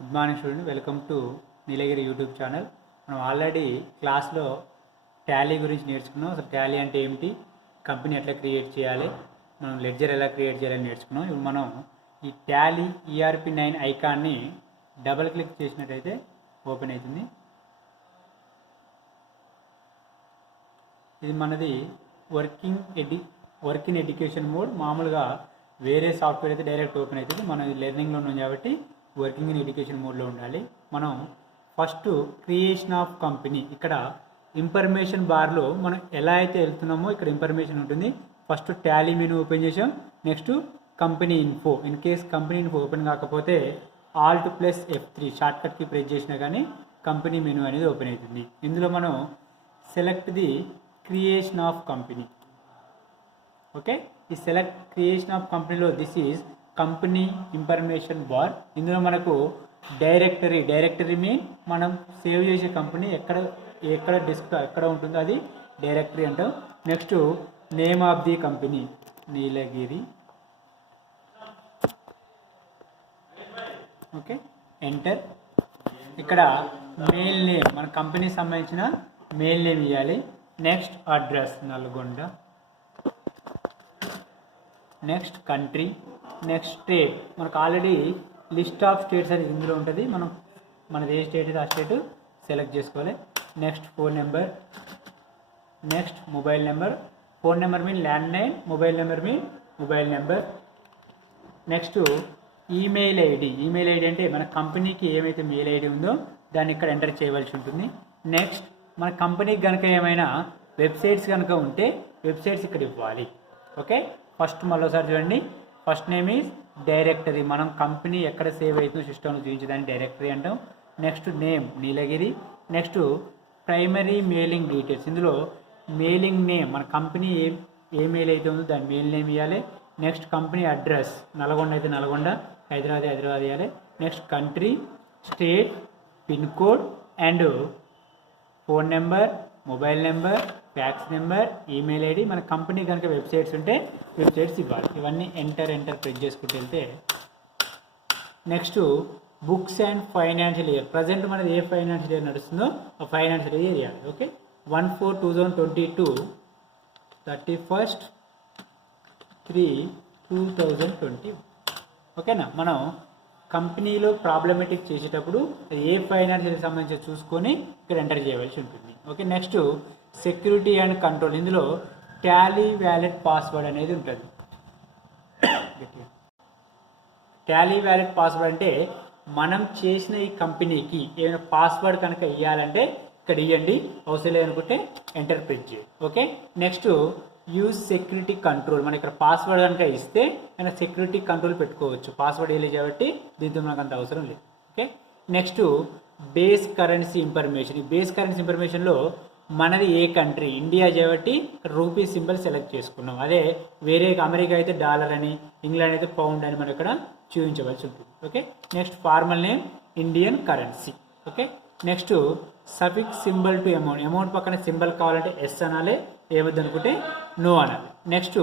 Good morning student, welcome to Nilgiri YouTube channel. మనం already క్లాస్లో Tally గురించి నేర్చుకున్నాం. అసలు టాలీ అంటే ఏమిటి, కంపెనీ ఎట్లా క్రియేట్ చేయాలి, మనం లెడ్జర్ ఎలా క్రియేట్ చేయాలని నేర్చుకున్నాం. ఇప్పుడు మనం ఈ టాలీ ERP9 ఐకాన్ని డబుల్ క్లిక్ చేసినట్టయితే ఓపెన్ అవుతుంది. ఇది మనది వర్క్ ఇన్ ఎడ్యుకేషన్ మోడ్. మామూలుగా వేరే సాఫ్ట్వేర్ అయితే డైరెక్ట్ ఓపెన్ అవుతుంది. మనం లెర్నింగ్లో ఉన్నాం కాబట్టి వర్కింగ్ ఇన్ ఎడ్యుకేషన్ మోడ్లో ఉండాలి. మనం ఫస్ట్ క్రియేషన్ ఆఫ్ కంపెనీ, ఇక్కడ ఇన్ఫర్మేషన్ బార్లో మనం ఎలా అయితే వెళ్తున్నామో ఇక్కడ ఇన్ఫర్మేషన్ ఉంటుంది. ఫస్ట్ టాలీ మెనూ ఓపెన్ చేసాం. Next company info. In case company info open కాకపోతే Alt+F3 షార్ట్కట్కి ప్రెస్ చేసినా కానీ కంపెనీ మెనూ అనేది ఓపెన్ అవుతుంది. ఇందులో మనం select the creation of company. Okay, ఈ సెలెక్ట్ క్రియేషన్ ఆఫ్ కంపెనీలో this is company information bar. ఇందులో మనకు డైరెక్టరీ మీన్ మనం సేవ్ చేసే కంపెనీ ఎక్కడ డిస్క్ ఎక్కడ ఉంటుందో అది డైరెక్టరీ అంటాం. Next name of the company Nilgiri. Okay, enter. ఇక్కడ మెయిల్ నేమ్, మన కంపెనీకి సంబంధించిన మెయిల్ నేమ్ ఇవ్వాలి. Next address Nalgonda. Next country. Next state. మనకు ఆల్రెడీ లిస్ట్ ఆఫ్ స్టేట్స్ అనేది ఇందులో ఉంటుంది. మనది ఏ స్టేట్ అయితే ఆ స్టేట్ సెలెక్ట్ చేసుకోవాలి. Next phone number. Next mobile number. Phone number mean landline, mobile number mean mobile number. Next email ID. Email ID అంటే మన కంపెనీకి ఏమైతే మెయిల్ ఐడి ఉందో దాన్ని ఇక్కడ ఎంటర్ చేయవలసి ఉంటుంది. నెక్స్ట్ మన కంపెనీకి కనుక ఏమైనా వెబ్సైట్స్ కనుక ఉంటే వెబ్సైట్స్ ఇక్కడ ఇవ్వాలి. ఓకే, ఫస్ట్ మరోసారి చూడండి. ఫస్ట్ నేమ్ ఈజ్ డైరెక్టరీ, మనం కంపెనీ ఎక్కడ సేవ్ అవుతుందో సిస్టంలో చూపించేదాన్ని డైరెక్టరీ అంటాం. Next name Nilagiri. Next primary mailing details. ఇందులో మెయిలింగ్ నేమ్, మన కంపెనీ ఏ మెయిల్ అయితే ఉందో దాని మెయిల్ నేమ్ ఇవ్వాలి. నెక్స్ట్ కంపెనీ అడ్రస్, నల్గొండ అయితే నల్గొండ, హైదరాబాద్ ఇవ్వాలి. Next country, state, pin code and phone number, mobile number, fax number, email ID. మన కంపెనీ కనుక వెబ్సైట్స్ ఉంటే వెబ్సైట్స్ ఇవ్వాలి. ఇవన్నీ ఎంటర్ ప్రెస్ చేసుకుంటూ వెళ్తే next books and financial year. Present మనది ఏ ఫైనాన్షియల్ ఇయర్ నడుస్తుందో ఆ ఫైనాన్షియల్ ఇయర్ ఇవ్వాలి. ఓకే, 1/4/2022 31/3/2020. ఓకేనా. మనం కంపెనీలో ప్రాబ్లమేటిక్ చేసేటప్పుడు ఏ ఫైనాన్షియల్ సంబంధించి చూసుకొని ఇక్కడ ఎంటర్ చేయవలసి ఉంటుంది. Okay, next security and control. ఇందులో టాలీ వ్యాలెట్ పాస్వర్డ్ అనేది ఉంటుంది. టాలీ వ్యాలెట్ పాస్వర్డ్ అంటే మనం చేసిన ఈ కంపెనీకి ఏమైనా పాస్వర్డ్ కనుక ఇవ్వాలంటే ఇక్కడ ఇవ్వండి, అవసరం లేదనుకుంటే ఎంటర్ ప్రెస్ చేయండి. Okay, next use security control. మనం ఇక్కడ పాస్వర్డ్ కనుక ఇస్తే మనం సెక్యూరిటీ కంట్రోల్ పెట్టుకోవచ్చు. పాస్వర్డ్ వేయలేదు కాబట్టి దీంతో మనకు అంత అవసరం లేదు. Okay, next base currency information. ఈ బేస్ కరెన్సీ ఇన్ఫర్మేషన్లో మనది ఏ కంట్రీ, ఇండియా కాబట్టి రూపీ సింబల్ సెలెక్ట్ చేసుకున్నాం. అదే వేరే అమెరికా అయితే డాలర్ అని, ఇంగ్లాండ్ అయితే పౌండ్ అని మనం ఇక్కడ చూపించవలసి ఉంటుంది. Okay, next formal name Indian currency. Okay, next suffix symbol to amount. Amount పక్కన సింబల్ కావాలంటే ఎస్ అనాలి, ఏమొద్దు అనుకుంటే నో అనాలి. Next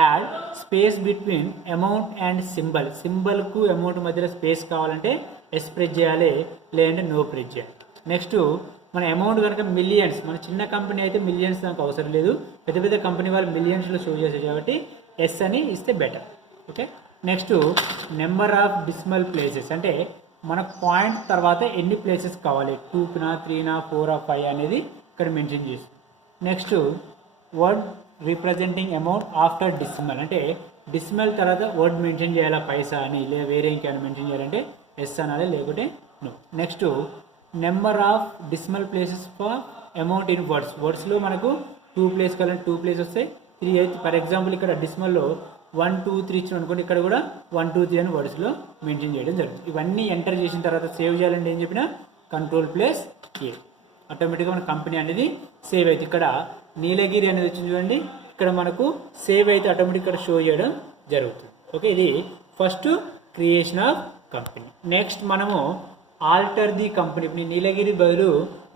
add space between amount and symbol. సింబల్కు అమౌంట్ మధ్యలో స్పేస్ కావాలంటే ఎస్ ప్రెస్ చేయాలి, లేదంటే నో ప్రెస్ చేయాలి. నెక్స్ట్ మన అమౌంట్ కనుక మిలియన్స్, మన చిన్న కంపెనీ అయితే మిలియన్స్ దానికి అవసరం లేదు, పెద్ద కంపెనీ వాళ్ళు మిలియన్స్లో షో చేస్తారు కాబట్టి ఎస్ అని ఇస్తే better. Okay, next number of decimal places. అంటే మన పాయింట్ తర్వాత ఎన్ని ప్లేసెస్ కావాలి, 2, 3, 4, 5 అనేది ఇక్కడ మెన్షన్ చేస్తాం. Next word representing amount after decimal. అంటే డిసిమల్ తర్వాత వర్డ్ మెన్షన్ చేయాలా, పైసా అని, లేదా వేరే ఇంకేమైనా మెన్షన్ చేయాలంటే ఎస్ అనాలి, లేకుంటే no. Next number of decimal places for amount in words. వర్డ్స్లో మనకు 2 ప్లేస్ కావాలంటే 2 ప్లేస్ వస్తాయి, 3 అయితే ఫర్ ఎగ్జాంపుల్ ఇక్కడ డిసిమల్లో 1, 2, 3 ఇచ్చిన అనుకోండి, ఇక్కడ కూడా 1, 2, 3 అని వర్డ్స్లో మెన్షన్ చేయడం జరుగుతుంది. ఇవన్నీ ఎంటర్ చేసిన తర్వాత సేవ్ చేయాలంటే ఏం చెప్పినా Ctrl+A, ఆటోమేటిక్గా మన కంపెనీ అనేది సేవ్ అవుతుంది. ఇక్కడ నీలగిరి అనేది వచ్చింది చూడండి, ఇక్కడ మనకు సేవ్ అయితే ఆటోమేటిక్ ఇక్కడ షో చేయడం జరుగుతుంది. ఓకే, ఇది first creation of company. Next మనము ఆల్టర్ ది కంపెనీ. ఇప్పుడు నీలగిరి బదులు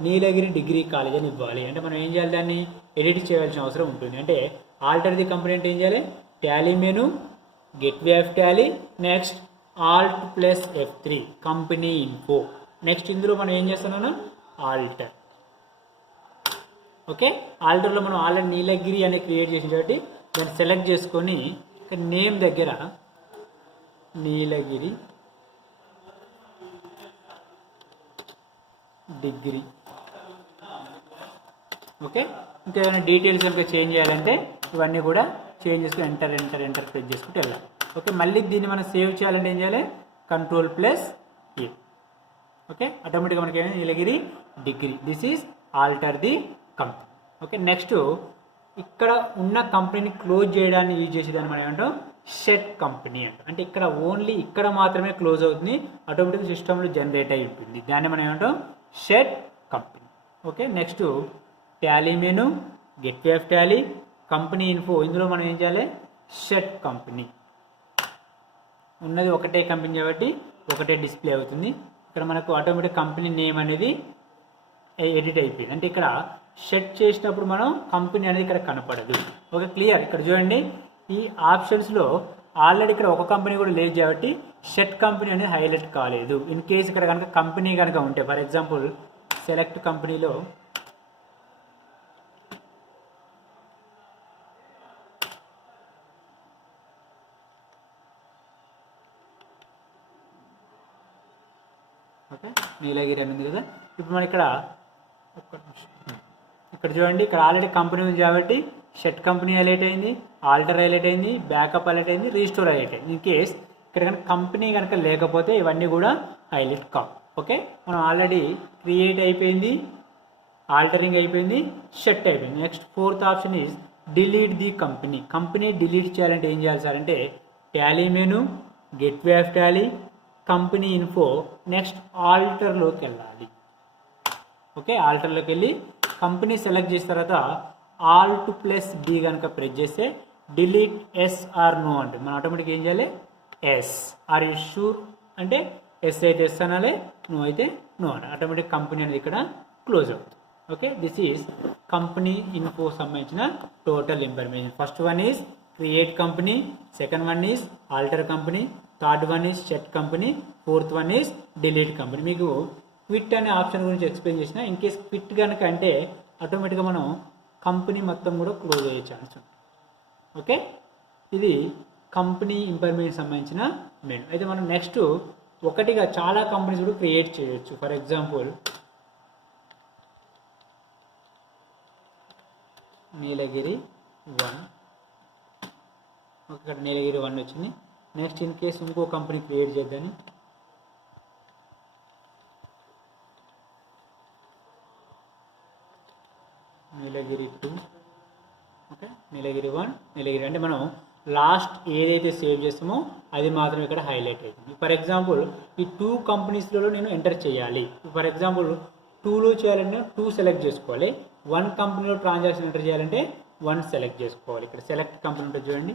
నీలగిరి డిగ్రీ కాలేజ్ అని ఇవ్వాలి. అంటే మనం ఏం చేయాలి, దాన్ని ఎడిట్ చేయాల్సిన అవసరం ఉంటుంది. అంటే ఆల్టర్ ది కంపెనీ అంటే ఏం చేయాలి, Tally menu, gateway of Tally, next Alt plus F3 company info. Next ఇందులో మనం ఏం చేస్తున్నాను, ఆల్టర్. ఓకే, ఆల్టర్లో మనం ఆల్రెడీ నీలగిరి అనే క్రియేట్ చేసిన కాబట్టి దాన్ని సెలెక్ట్ చేసుకొని ఇక్కడ నేమ్ దగ్గర నీలగిరి డిగ్రీ. ఓకే, ఇంకా ఏమైనా డీటెయిల్స్ కనుక చేంజ్ చేయాలంటే ఇవన్నీ కూడా చేంజ్ చేసుకుని ఎంటర్ ప్రెస్ చేసుకుంటూ వెళ్ళాలి. ఓకే, మళ్ళీ దీన్ని మనం సేవ్ చేయాలంటే ఏం చేయాలి, Ctrl+A. ఓకే, ఆటోమేటిక్గా మనకి ఏమైనా Nilagiri degree. This is alter the company. Okay, next ఇక్కడ ఉన్న కంపెనీని క్లోజ్ చేయడానికి యూజ్ చేసేదాన్ని మనం ఏమంటాం, షెడ్ కంపెనీ అంటాం. అంటే ఇక్కడ ఓన్లీ ఇక్కడ మాత్రమే క్లోజ్ అవుతుంది, ఆటోమేటిక్ సిస్టంలో జనరేట్ అయి ఉంటుంది. దాన్ని మనం ఏమంటాం, shed company. Okay, next Tally menu, gateway of Tally, company info. ఇందులో మనం ఏం చేయాలి, షెడ్ కంపెనీ. ఉన్నది ఒకటే కంపెనీ కాబట్టి ఒకటే డిస్ప్లే అవుతుంది. ఇక్కడ మనకు ఆటోమేటిక్ కంపెనీ నేమ్ అనేది ఎడిట్ అయిపోయింది. అంటే ఇక్కడ షెడ్ చేసినప్పుడు మనం కంపెనీ అనేది ఇక్కడ కనపడదు. Okay, clear. ఇక్కడ చూడండి, ఈ ఆప్షన్స్లో ఆల్రెడీ ఇక్కడ ఒక కంపెనీ కూడా లేదు కాబట్టి షెడ్ కంపెనీ అనేది హైలైట్ కాలేదు. ఇన్ కేస్ ఇక్కడ కనుక కంపెనీ కనుక ఉంటే, ఫర్ ఎగ్జాంపుల్ సెలెక్ట్ కంపెనీలో ఓకే నీలగిరి అని ఉంది కదా. ఇప్పుడు మనం ఇక్కడ చూడండి, ఇక్కడ ఆల్రెడీ కంపెనీ ఉంది కాబట్టి షెడ్ కంపెనీ హైలైట్ అయింది, ఆల్టర్ హైలైట్ అయింది, బ్యాకప్ హైలైట్ అయింది, రీస్టోర్ హైలైట్ అయింది. ఇన్ కేస్ ఇక్కడ కనుక కంపెనీ కనుక లేకపోతే ఇవన్నీ కూడా హైలైట్ కావు. ఓకే, మనం ఆల్రెడీ క్రియేట్ అయిపోయింది, ఆల్టరింగ్ అయిపోయింది, షెడ్ అయిపోయింది. Next fourth option is delete the company. Company delete చేయాలంటే ఏం చేయాలి సార్ అంటే, Tally menu, gateway of Tally, company info, next ఆల్టర్లోకి వెళ్ళాలి. ఓకే, ఆల్టర్లోకి వెళ్ళి కంపెనీ సెలెక్ట్ చేసిన తర్వాత Alt+D కనుక ప్రెస్ చేస్తే డిలీట్ ఎస్ ఆర్ నో అంటే మనం ఆటోమేటిక్ ఏం చేయాలి, ఎస్. ఆర్ యూ షూర్ అంటే ఎస్ అయితే ఎస్ అనాలి, నో అయితే నో అనాలి. ఆటోమేటిక్ కంపెనీ అనేది ఇక్కడ క్లోజ్ అవుతుంది. Okay, this is company info సంబంధించిన total information. First one is create company, second one is alter company, third one is shut company, fourth one is delete company. మీకు quit అనే option గురించి explain చేసిన. In case quit కనుక అంటే ఆటోమేటిక్గా మనం company మొత్తం కూడా క్లోజ్ అయ్యే ఛాన్స్ ఉంది. ఓకే, ఇది కంపెనీ ఇన్ఫర్మేషన్ సంబంధించిన మెను. అయితే మనం నెక్స్ట్ ఒకటిగా చాలా కంపెనీస్ కూడా క్రియేట్ చేయొచ్చు. ఫర్ ఎగ్జాంపుల్ నీలగిరి 1. ఇక్కడ నీలగిరి 1 వచ్చింది. నెక్స్ట్ ఇన్ కేస్ ఇంకో కంపెనీ క్రియేట్ చేద్దాని, నీలగిరి 2. ఓకే, నీలగిరి 1, నీలగిరి అంటే మనం లాస్ట్ ఏదైతే సేవ్ చేస్తామో అది మాత్రం ఇక్కడ హైలైట్ అవుతుంది. ఫర్ ఎగ్జాంపుల్ ఈ 2 కంపెనీస్లలో నేను ఎంటర్ చేయాలి. ఫర్ ఎగ్జాంపుల్ 2లో చేయాలంటే 2 సెలెక్ట్ చేసుకోవాలి. 1 కంపెనీలో ట్రాన్సాక్షన్ ఎంటర్ చేయాలంటే 1 సెలెక్ట్ చేసుకోవాలి. ఇక్కడ సెలెక్ట్ కంపెనీ ఉంటుంది చూడండి,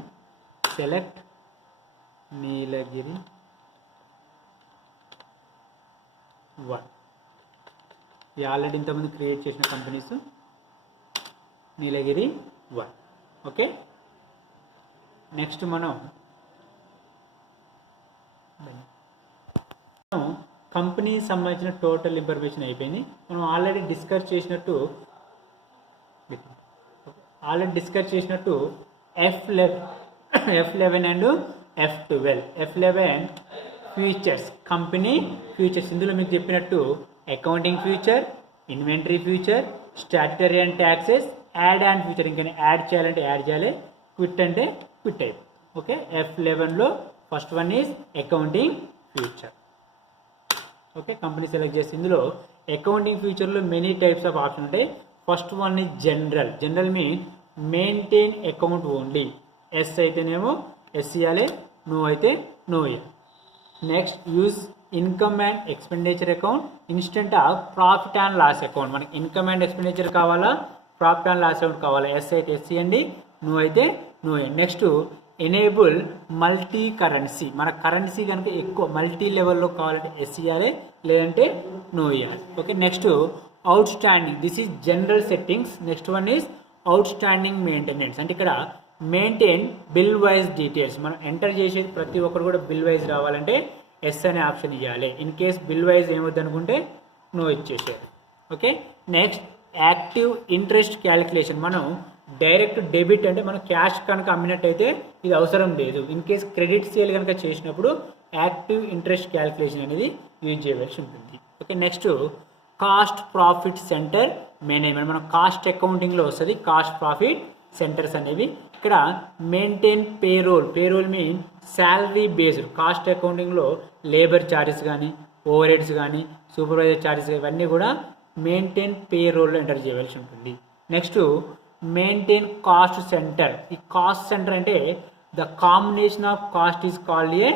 సెలెక్ట్ నీలగిరి 1. ఇది ఆల్రెడీ ఇంతకుముందు క్రియేట్ చేసిన కంపెనీస్, నీలగిరి 1. ఓకే, నెక్స్ట్ మనం కంపెనీ సంబంధించిన టోటల్ ఇన్ఫర్మేషన్ అయిపోయింది. మనం ఆల్రెడీ డిస్కస్ చేసినట్టు F11 and F12. F11 futures, company futures. ఇందులో మీకు చెప్పినట్టు accounting feature, inventory feature, statutory and taxes, add and feature. ఇంకా యాడ్ చేయాలంటే యాడ్ చేయాలి, క్విట్ అంటే క్విట్ అయిపోయింది. ఓకే, F11లో first one is accounting feature. Okay, company select చేసి ఇందులో అకౌంటింగ్ ఫ్యూచర్లో మెనీ టైప్స్ ఆఫ్ ఆప్షన్ ఉంటాయి. First one is general. General mean maintain account only. Yes అయితేనేమో ఎస్ ఇవ్వాలి, నో అయితే నో ఇవ్వాలి. Next use income and expenditure account instead of profit and loss account. మనకి ఇన్కమ్ అండ్ ఎక్స్పెండిచర్ కావాలా, profit and loss account కావాలా, yes అయితే yes ఇవ్వండి, no అయితే నో ఇవ్వండి. Next enable multi currency. మన కరెన్సీ కనుక ఎక్కువ మల్టీ లెవెల్లో కావాలంటే ఎస్ ఇవ్వాలి, లేదంటే నో ఇవ్వాలి. Okay, next outstanding. This is general settings. Next one is outstanding maintenance. అంటే ఇక్కడ మెయింటైన్ బిల్ వైజ్ డీటెయిల్స్. మనం ఎంటర్ చేసేది ప్రతి ఒక్కరు కూడా బిల్ వైజ్ రావాలంటే ఎస్ అనే ఆప్షన్ ఇవ్వాలి. ఇన్ కేస్ బిల్ వైజ్ ఏమొద్దు అనుకుంటే నో ఇచ్చేసేయాలి. Okay, next active interest calculation. మనం డైరెక్ట్ డెబిట్ అంటే మనం క్యాష్ కనుక అమ్మినట్టయితే ఇది అవసరం లేదు. ఇన్ కేస్ క్రెడిట్ సేల్ కనుక చేసినప్పుడు యాక్టివ్ ఇంట్రెస్ట్ క్యాలిక్యులేషన్ అనేది యూజ్ చేయవలసి ఉంటుంది. Okay, next cost profit centre management. మనం కాస్ట్ అకౌంటింగ్లో వస్తుంది కాస్ట్ ప్రాఫిట్ సెంటర్స్ అనేవి. ఇక్కడ maintain payroll. Payroll mean salary based. Cost అకౌంటింగ్లో లేబర్ ఛార్జెస్ కానీ ఓవర్ హెడ్స్ కానీ సూపర్వైజర్ ఛార్జెస్ ఇవన్నీ కూడా మెయింటైన్ పేరోల్లో ఎంటర్ చేయవలసి ఉంటుంది. Next maintain cost centre. ఈ కాస్ట్ సెంటర్ అంటే the combination of cost is called a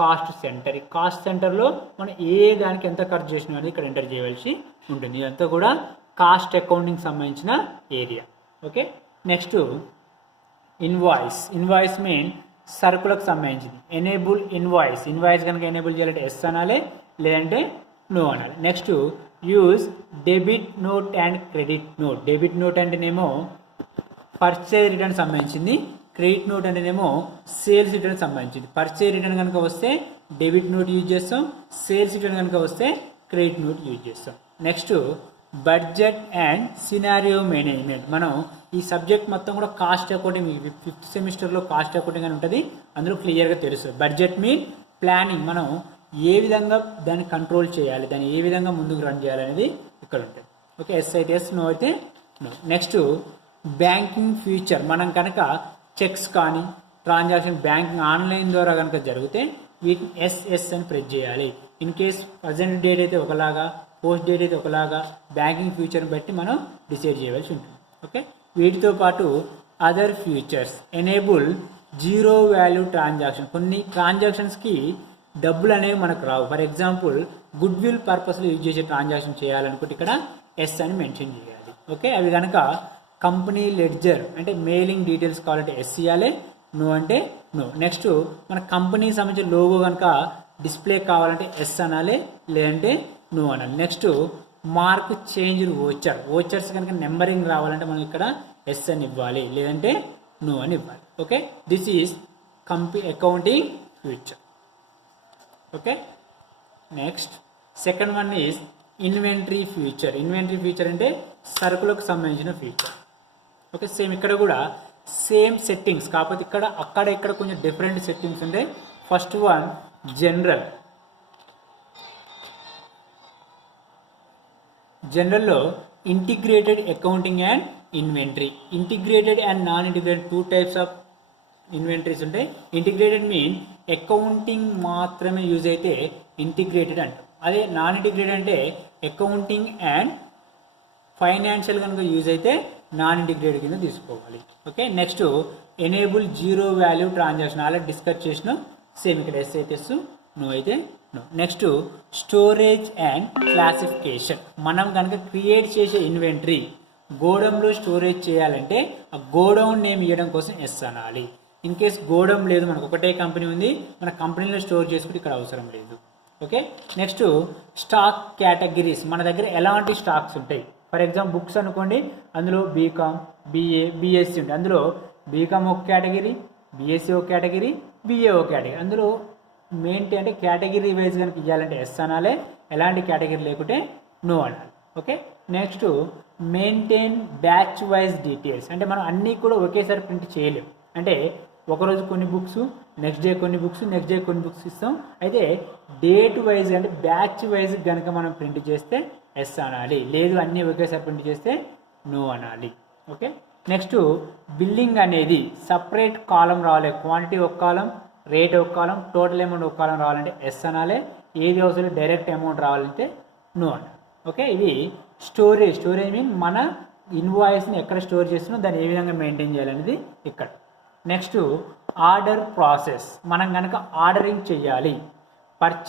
cost centre. ఈ కాస్ట్ సెంటర్లో మనం ఏ దానికి ఎంత ఖర్చు చేసినా అనేది ఇక్కడ ఎంటర్ చేయవలసి ఉంటుంది. ఇదంతా కూడా కాస్ట్ అకౌంటింగ్ సంబంధించిన area. Okay, next invoice. Invoice mean సరుకులకు సంబంధించింది. Enable invoice. ఇన్వాయిస్ కనుక ఎనేబుల్ చేయాలంటే ఎస్ అనాలి, లేదంటే నో అనాలి. Next use debit note and credit note. Debit note అంటేనేమో పర్చేజ్ రిటర్న్ సంబంధించింది, క్రెడిట్ నోట్ అంటేనేమో సేల్స్ రిటర్న్ సంబంధించింది. పర్చేజ్ రిటర్న్ కనుక వస్తే డెబిట్ నోట్ యూజ్ చేస్తాం, సేల్స్ రిటర్న్ కనుక వస్తే క్రెడిట్ నోట్ యూజ్ చేస్తాం. Next budget and scenario management. మనం ఈ సబ్జెక్ట్ మొత్తం కూడా కాస్ట్ అకౌంటింగ్, ఫిఫ్త్ సెమిస్టర్లో కాస్ట్ అకౌంటింగ్ అని ఉంటుంది, అందులో క్లియర్గా తెలుస్తుంది. Budget mean planning. మనం ఏ విధంగా దాన్ని కంట్రోల్ చేయాలి, దాన్ని ఏ విధంగా ముందుకు రన్ చేయాలి అనేది ఇక్కడ ఉంటుంది. ఓకే, ఎస్ అయితే ఎస్, నో అయితే నో. Next banking future. మనం కనుక చెక్స్ కానీ ట్రాన్సాక్షన్ బ్యాంకింగ్ ఆన్లైన్ ద్వారా కనుక జరిగితే వీటిని ఎస్ఎస్ అని ప్రెస్ చేయాలి. ఇన్ కేస్ ప్రజెంట్ డేట్ అయితే ఒకలాగా, పోస్ట్ డేట్ అయితే ఒకలాగా, బ్యాంకింగ్ ఫ్యూచర్ని బట్టి మనం డిసైడ్ చేయవలసి ఉంటుంది. ఓకే, వీటితో పాటు other features. Enable zero value transaction. కొన్ని ట్రాన్సాక్షన్స్కి డబ్బులు అనేవి మనకు రావు. ఫర్ ఎగ్జాంపుల్ గుడ్ విల్ పర్పస్లో యూజ్ చేసే ట్రాన్సాక్షన్ చేయాలనుకుంటే ఇక్కడ ఎస్ అని మెన్షన్ చేయాలి. ఓకే, అవి కనుక కంపెనీ లెడ్జర్ అంటే మెయిలింగ్ డీటెయిల్స్ కావాలంటే ఎస్ ఇవ్వాలి, నో అంటే నో. నెక్స్ట్ మన కంపెనీకి సంబంధించిన లోగో కనుక డిస్ప్లే కావాలంటే ఎస్ అనాలి, లేదంటే నో అనాలి. Next mark change voucher. Vouchers కనుక నెంబరింగ్ రావాలంటే మనం ఇక్కడ ఎస్ అని ఇవ్వాలి, లేదంటే నో అని ఇవ్వాలి. Okay, this is accounting feature. Okay, next second one is inventory future. Inventory future అంటే సరుకులకు సంబంధించిన ఫ్యూచర్. ఓకే, సేమ్ ఇక్కడ కూడా సేమ్ సెట్టింగ్స్, కాకపోతే ఇక్కడ ఇక్కడ కొంచెం డిఫరెంట్ సెట్టింగ్స్ ఉంటాయి. First one general. జనరల్లో integrated accounting and inventory. Integrated and non integrated two types of inventories ఉంటాయి. ఇంటిగ్రేటెడ్ మీన్ అకౌంటింగ్ మాత్రమే యూజ్ అయితే ఇంటిగ్రేటెడ్ అంటాం. అదే నాన్ ఇంటిగ్రేటెడ్ అంటే అకౌంటింగ్ అండ్ ఫైనాన్షియల్ కనుక యూజ్ అయితే నాన్ ఇంటిగ్రేటెడ్ కింద తీసుకోవాలి. Okay, next enable zero value transaction. అలా డిస్కస్ చేసిన సేమ్ ఇక్కడ ఎస్ అయితే ఎస్, నో అయితే no. Next storage and classification. మనం కనుక క్రియేట్ చేసే ఇన్వెంటరీ గోడౌన్లో స్టోరేజ్ చేయాలంటే ఆ గోడౌన్ నేమ్ ఇవ్వడం కోసం ఎస్ అనాలి. ఇన్ కేస్ గోడౌన్ లేదు, మనకు ఒకటే కంపెనీ ఉంది, మన కంపెనీలో స్టోర్ చేసుకుంటే ఇక్కడ అవసరం లేదు. Okay, next stock categories. మన దగ్గర ఎలాంటి స్టాక్స్ ఉంటాయి. ఫర్ ఎగ్జాంపుల్ బుక్స్ అనుకోండి, అందులో బీకామ్, బీఏ, బీఎస్సీ ఉంటాయి. అందులో బీకామ్ ఒక కేటగిరీ, బీఎస్సీ ఒక కేటగిరీ, బీఏ ఒక కేటగిరీ. అందులో మెయింటైన్ అంటే కేటగిరీ వైజ్ కనుక ఇవ్వాలంటే ఎస్ అనాలి, ఎలాంటి కేటగిరీ లేకుంటే నో అనాలి. Okay, next maintain batch wise details. అంటే మనం అన్నీ కూడా ఒకేసారి ప్రింట్ చేయలేం. అంటే ఒకరోజు కొన్ని బుక్స్, నెక్స్ట్ డే కొన్ని బుక్స్, నెక్స్ట్ డే కొన్ని బుక్స్ ఇస్తాం. అయితే డేట్ వైజ్ అంటే బ్యాచ్ వైజ్ కనుక మనం ప్రింట్ చేస్తే ఎస్ అనాలి, లేదు అన్నీ ఒకేసారి ప్రింట్ చేస్తే నో అనాలి. ఓకే, నెక్స్ట్ బిల్లింగ్ అనేది సపరేట్ కాలం రావాలి. క్వాంటిటీ ఒక కాలం, రేట్ ఒక కాలం, టోటల్ అమౌంట్ ఒక కాలం రావాలంటే ఎస్ అనాలి, ఏది అవసరం డైరెక్ట్ అమౌంట్ రావాలంటే నో అనాలి. ఓకే, ఇది స్టోరేజ్. స్టోరేజ్ మీన్ మన ఇన్వాయిస్ని ఎక్కడ స్టోర్ చేస్తున్నాం, దాన్ని ఏ విధంగా మెయింటైన్ చేయాలనేది ఇక్కడ. Next order process. మనం కనుక ఆర్డరింగ్ చేయాలి, పర్చేజ్